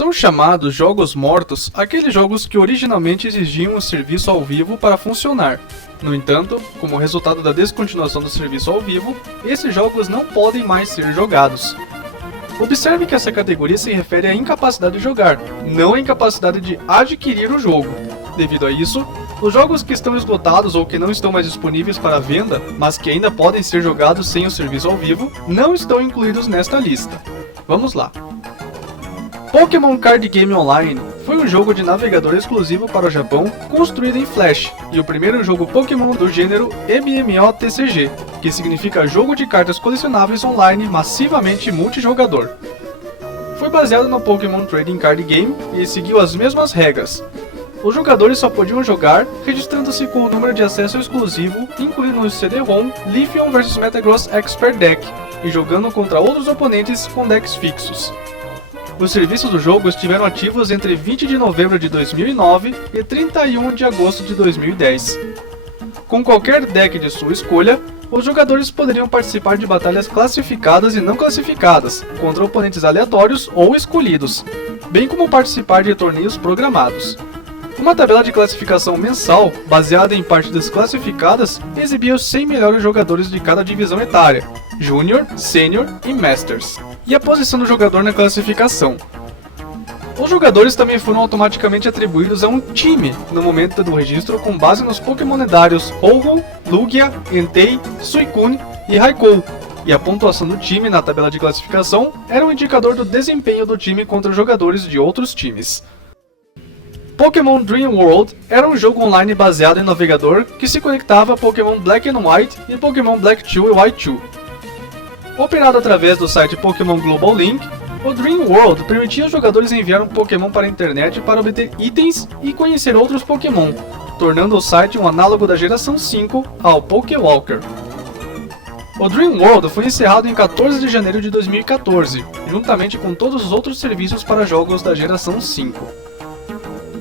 São chamados jogos mortos aqueles jogos que originalmente exigiam um serviço ao vivo para funcionar. No entanto, como resultado da descontinuação do serviço ao vivo, esses jogos não podem mais ser jogados. Observe que essa categoria se refere à incapacidade de jogar, não à incapacidade de adquirir o jogo. Devido a isso, os jogos que estão esgotados ou que não estão mais disponíveis para venda, mas que ainda podem ser jogados sem o serviço ao vivo, não estão incluídos nesta lista. Vamos lá. Pokémon Card Game Online foi um jogo de navegador exclusivo para o Japão, construído em Flash, e o primeiro jogo Pokémon do gênero MMOTCG, que significa jogo de cartas colecionáveis online massivamente multijogador. Foi baseado no Pokémon Trading Card Game e seguiu as mesmas regras. Os jogadores só podiam jogar registrando-se com o número de acesso exclusivo, incluindo o CD-ROM Lithium vs Metagross Expert Deck, e jogando contra outros oponentes com decks fixos. Os serviços do jogo estiveram ativos entre 20 de novembro de 2009 e 31 de agosto de 2010. Com qualquer deck de sua escolha, os jogadores poderiam participar de batalhas classificadas e não classificadas, contra oponentes aleatórios ou escolhidos, bem como participar de torneios programados. Uma tabela de classificação mensal, baseada em partidas classificadas, exibia os 100 melhores jogadores de cada divisão etária, Júnior, Sênior e Masters, e a posição do jogador na classificação. Os jogadores também foram automaticamente atribuídos a um time no momento do registro com base nos Pokémon lendários Ho-Oh, Lugia, Entei, Suicune e Raikou, e a pontuação do time na tabela de classificação era um indicador do desempenho do time contra jogadores de outros times. Pokémon Dream World era um jogo online baseado em navegador que se conectava a Pokémon Black and White e Pokémon Black 2 e White 2. Operado através do site Pokémon Global Link, o Dream World permitia aos jogadores enviar um Pokémon para a internet para obter itens e conhecer outros Pokémon, tornando o site um análogo da geração 5 ao Pokéwalker. O Dream World foi encerrado em 14 de janeiro de 2014, juntamente com todos os outros serviços para jogos da geração 5.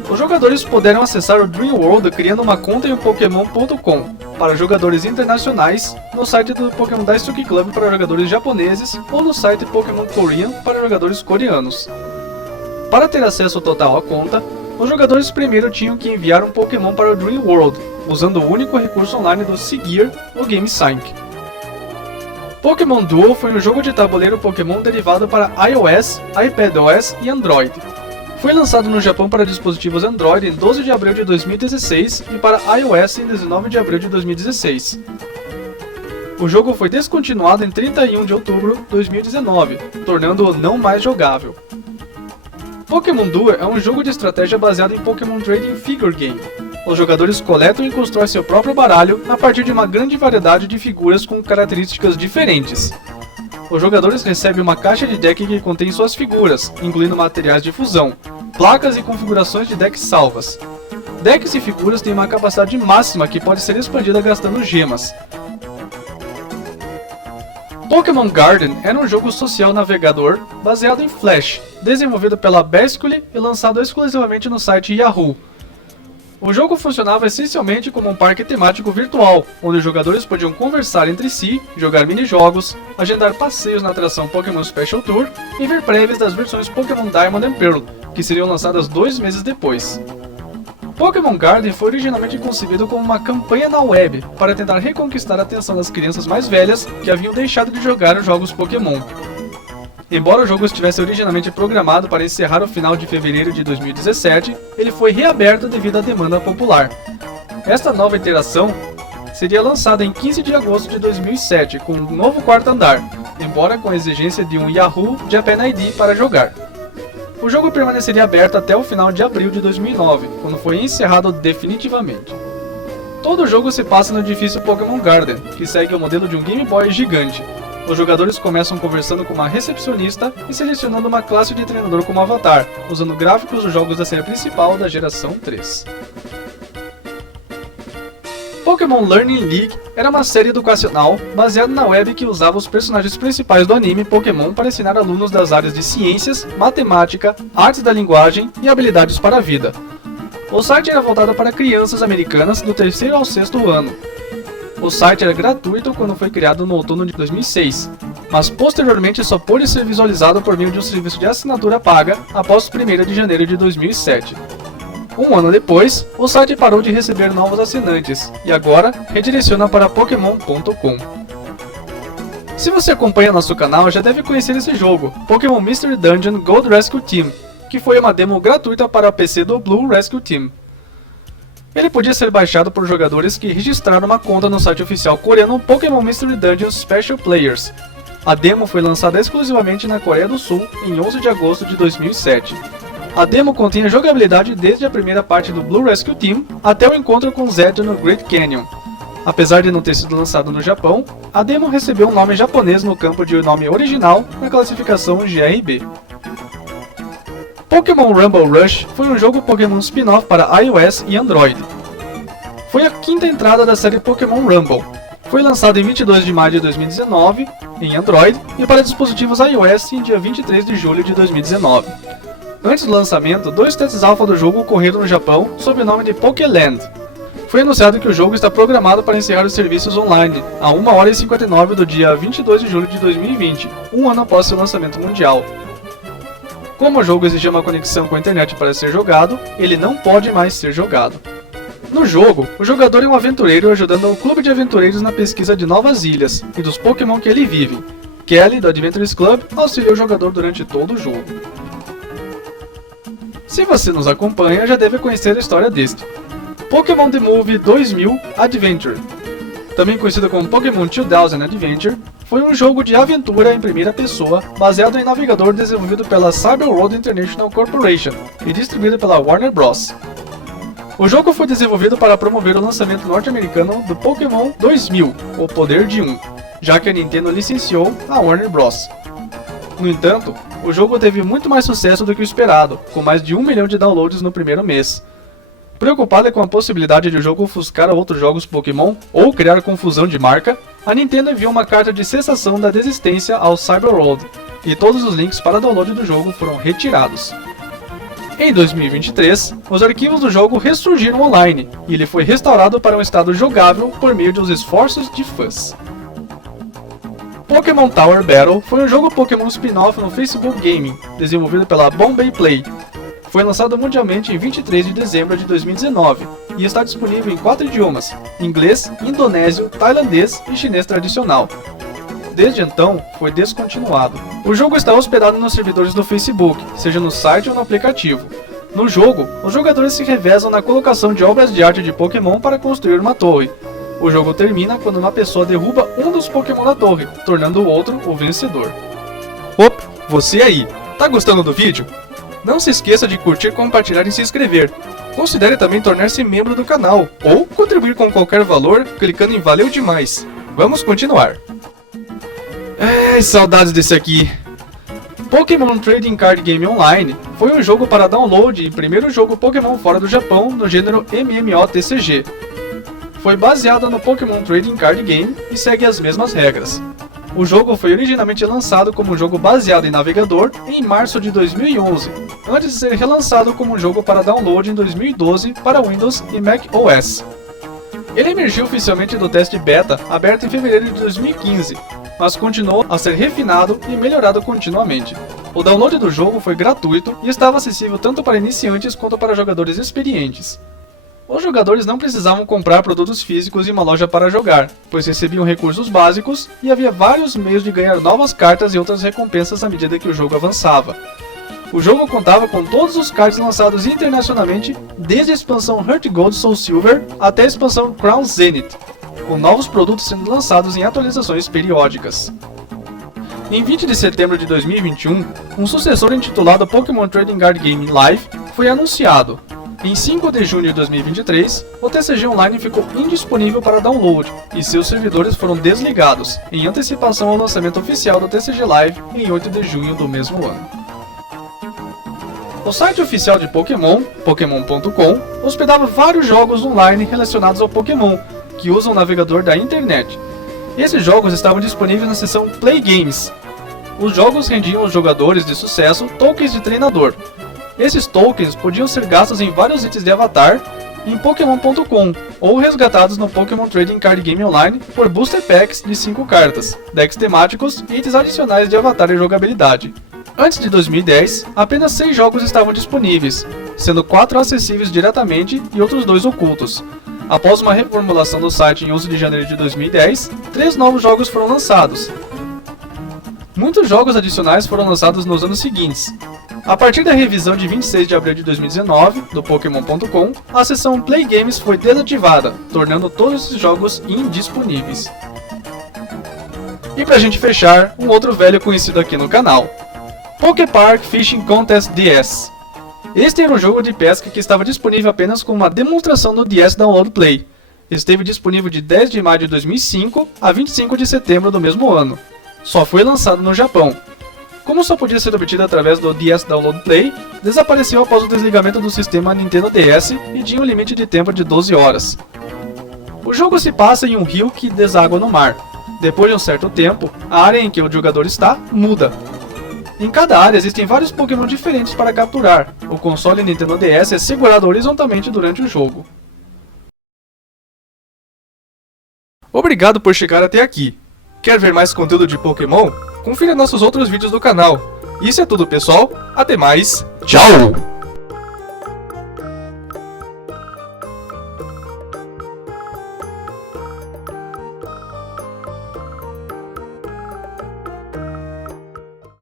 Os jogadores puderam acessar o Dream World criando uma conta em Pokémon.com para jogadores internacionais, no site do Pokémon Daisuke Club para jogadores japoneses ou no site Pokémon Korean para jogadores coreanos. Para ter acesso total à conta, os jogadores primeiro tinham que enviar um Pokémon para o Dream World, usando o único recurso online do Seguir, o GameSync. Pokémon Duel foi um jogo de tabuleiro Pokémon derivado para iOS, iPadOS e Android. Foi lançado no Japão para dispositivos Android em 12 de abril de 2016 e para iOS em 19 de abril de 2016. O jogo foi descontinuado em 31 de outubro de 2019, tornando-o não mais jogável. Pokémon Duel é um jogo de estratégia baseado em Pokémon Trading Figure Game. Os jogadores coletam e constroem seu próprio baralho a partir de uma grande variedade de figuras com características diferentes. Os jogadores recebem uma caixa de deck que contém suas figuras, incluindo materiais de fusão, placas e configurações de decks salvas. Decks e figuras têm uma capacidade máxima que pode ser expandida gastando gemas. Pokémon Garden era um jogo social navegador baseado em Flash, desenvolvido pela Bascule e lançado exclusivamente no site Yahoo. O jogo funcionava essencialmente como um parque temático virtual, onde os jogadores podiam conversar entre si, jogar minijogos, agendar passeios na atração Pokémon Special Tour e ver prévias das versões Pokémon Diamond and Pearl, que seriam lançadas 2 meses depois. Pokémon Garden foi originalmente concebido como uma campanha na web para tentar reconquistar a atenção das crianças mais velhas que haviam deixado de jogar os jogos Pokémon. Embora o jogo estivesse originalmente programado para encerrar no final de fevereiro de 2017, ele foi reaberto devido à demanda popular. Esta nova iteração seria lançada em 15 de agosto de 2007 com um novo quarto andar, embora com a exigência de um Yahoo Japan ID para jogar. O jogo permaneceria aberto até o final de abril de 2009, quando foi encerrado definitivamente. Todo o jogo se passa no edifício Pokémon Garden, que segue o modelo de um Game Boy gigante. Os jogadores começam conversando com uma recepcionista e selecionando uma classe de treinador como avatar, usando gráficos dos jogos da série principal da geração 3. Pokémon Learning League era uma série educacional baseada na web que usava os personagens principais do anime Pokémon para ensinar alunos das áreas de ciências, matemática, artes da linguagem e habilidades para a vida. O site era voltado para crianças americanas do 3º ao 6º ano. O site era gratuito quando foi criado no outono de 2006. mas posteriormente só pôde ser visualizado por meio de um serviço de assinatura paga após 1º de janeiro de 2007. Um ano depois, o site parou de receber novos assinantes e agora redireciona para Pokémon.com. Se você acompanha nosso canal, já deve conhecer esse jogo, Pokémon Mystery Dungeon Gold Rescue Team, que foi uma demo gratuita para o PC do Blue Rescue Team. Ele podia ser baixado por jogadores que registraram uma conta no site oficial coreano Pokémon Mystery Dungeon Special Players. A demo foi lançada exclusivamente na Coreia do Sul em 11 de agosto de 2007. A demo continha jogabilidade desde a primeira parte do Blue Rescue Team até o encontro com Zed no Great Canyon. Apesar de não ter sido lançado no Japão, a demo recebeu um nome japonês no campo de nome original na classificação GRB. Pokémon Rumble Rush foi um jogo Pokémon spin-off para iOS e Android. Foi a quinta entrada da série Pokémon Rumble. Foi lançado em 22 de maio de 2019 em Android e para dispositivos iOS em dia 23 de julho de 2019. Antes do lançamento, 2 testes alpha do jogo ocorreram no Japão sob o nome de Pokéland. Foi anunciado que o jogo está programado para encerrar os serviços online a 1h59 do dia 22 de julho de 2020, um ano após seu lançamento mundial. Como o jogo exigia uma conexão com a internet para ser jogado, ele não pode mais ser jogado. No jogo, o jogador é um aventureiro ajudando o clube de aventureiros na pesquisa de novas ilhas e dos Pokémon que ali vivem. Kelly, do Adventures Club, auxilia o jogador durante todo o jogo. Se você nos acompanha, já deve conhecer a história deste. Pokémon The Movie 2000 Adventure, também conhecido como Pokémon 2000 Adventure, foi um jogo de aventura em primeira pessoa baseado em navegador desenvolvido pela Cyber World International Corporation e distribuído pela Warner Bros. O jogo foi desenvolvido para promover o lançamento norte-americano do Pokémon 2000, O Poder de 1, já que a Nintendo licenciou a Warner Bros. No entanto, o jogo teve muito mais sucesso do que o esperado, com mais de 1 milhão de downloads no primeiro mês. Preocupada com a possibilidade de o jogo ofuscar outros jogos Pokémon ou criar confusão de marca, a Nintendo enviou uma carta de cessação da desistência ao Cyberworld, e todos os links para download do jogo foram retirados. Em 2023, os arquivos do jogo ressurgiram online, e ele foi restaurado para um estado jogável por meio dos esforços de fãs. Pokémon Tower Battle foi um jogo Pokémon spin-off no Facebook Gaming, desenvolvido pela Bombay Play. Foi lançado mundialmente em 23 de dezembro de 2019 e está disponível em 4 idiomas: inglês, indonésio, tailandês e chinês tradicional. Desde então, foi descontinuado. O jogo está hospedado nos servidores do Facebook, seja no site ou no aplicativo. No jogo, os jogadores se revezam na colocação de obras de arte de Pokémon para construir uma torre. O jogo termina quando uma pessoa derruba um dos Pokémon da torre, tornando o outro o vencedor. Opa, você aí, tá gostando do vídeo? Não se esqueça de curtir, compartilhar e se inscrever. Considere também tornar-se membro do canal, ou contribuir com qualquer valor, clicando em Valeu Demais. Vamos continuar. Ai, saudades desse aqui. Pokémon Trading Card Game Online foi um jogo para download e primeiro jogo Pokémon fora do Japão no gênero MMOTCG. Foi baseado no Pokémon Trading Card Game e segue as mesmas regras. O jogo foi originalmente lançado como um jogo baseado em navegador em março de 2011, antes de ser relançado como um jogo para download em 2012 para Windows e Mac OS. Ele emergiu oficialmente do teste beta, aberto em fevereiro de 2015, mas continuou a ser refinado e melhorado continuamente. O download do jogo foi gratuito e estava acessível tanto para iniciantes quanto para jogadores experientes. Os jogadores não precisavam comprar produtos físicos em uma loja para jogar, pois recebiam recursos básicos e havia vários meios de ganhar novas cartas e outras recompensas à medida que o jogo avançava. O jogo contava com todos os cards lançados internacionalmente, desde a expansão Heart Gold Soul Silver até a expansão Crown Zenith, com novos produtos sendo lançados em atualizações periódicas. Em 20 de setembro de 2021, um sucessor intitulado Pokémon Trading Card Game Live foi anunciado. Em 5 de junho de 2023, o TCG Online ficou indisponível para download e seus servidores foram desligados, em antecipação ao lançamento oficial do TCG Live em 8 de junho do mesmo ano. O site oficial de Pokémon, Pokémon.com, hospedava vários jogos online relacionados ao Pokémon, que usam o navegador da internet. Esses jogos estavam disponíveis na seção Play Games. Os jogos rendiam aos jogadores de sucesso tokens de treinador. Esses tokens podiam ser gastos em vários itens de avatar, em Pokémon.com ou resgatados no Pokémon Trading Card Game Online por Booster Packs de 5 cartas, decks temáticos e itens adicionais de avatar e jogabilidade. Antes de 2010, apenas 6 jogos estavam disponíveis, sendo 4 acessíveis diretamente e outros 2 ocultos. Após uma reformulação do site em 11 de janeiro de 2010, 3 novos jogos foram lançados. Muitos jogos adicionais foram lançados nos anos seguintes. A partir da revisão de 26 de abril de 2019, do Pokémon.com, a seção Play Games foi desativada, tornando todos esses jogos indisponíveis. E pra gente fechar, um outro velho conhecido aqui no canal, Poképark Fishing Contest DS. Este era um jogo de pesca que estava disponível apenas com uma demonstração no DS Download Play. Esteve disponível de 10 de maio de 2005 a 25 de setembro do mesmo ano. Só foi lançado no Japão. Como só podia ser obtido através do DS Download Play, desapareceu após o desligamento do sistema Nintendo DS e tinha um limite de tempo de 12 horas. O jogo se passa em um rio que deságua no mar. Depois de um certo tempo, a área em que o jogador está muda. Em cada área existem vários Pokémon diferentes para capturar. O console Nintendo DS é segurado horizontalmente durante o jogo. Obrigado por chegar até aqui. Quer ver mais conteúdo de Pokémon? Confira nossos outros vídeos do canal. Isso é tudo, pessoal. Até mais. Tchau!